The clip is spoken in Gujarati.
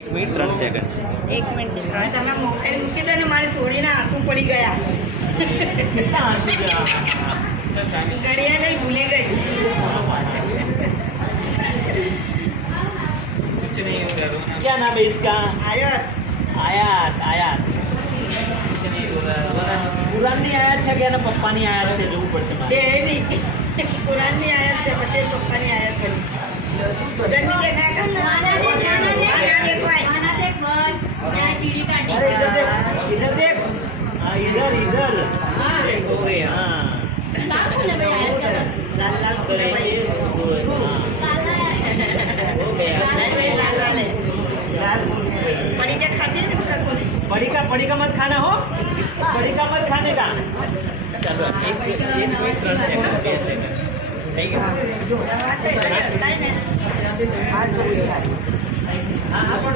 1 મિનિટ 3 સેકન્ડ. 1 મિનિટ 3 તમે મોબાઈલ મૂકી દો ને મારે છોડીને આંસુ પડી ગયા. ઘડિયા નહીં ભૂલી ગઈ. क्या नाम है इसका? આયત आयात. आयात પુરાણની આયાત છે કે એના પપ્પાની આયાત છે જોવું પડશે મારે. એ નહીં કુરાનની આયત છે પટેલ પપ્પાની આયત બની ગંદી દેખાય કે નાના દેખ ભાઈ अरे इधर देख, इधर देख. हाँ इधर इधर. हाँ લાલ લાલ સુને ભાઈ लाल पड़ी क्या खाते हैं इसका कोने पड़ी का मत खाना हो. पड़ी का मत खाने का. चलो 1 मिनट 3 सेकंड 2 सेकंड ठीक है. बताए ना आज जो हाँ हाँ पण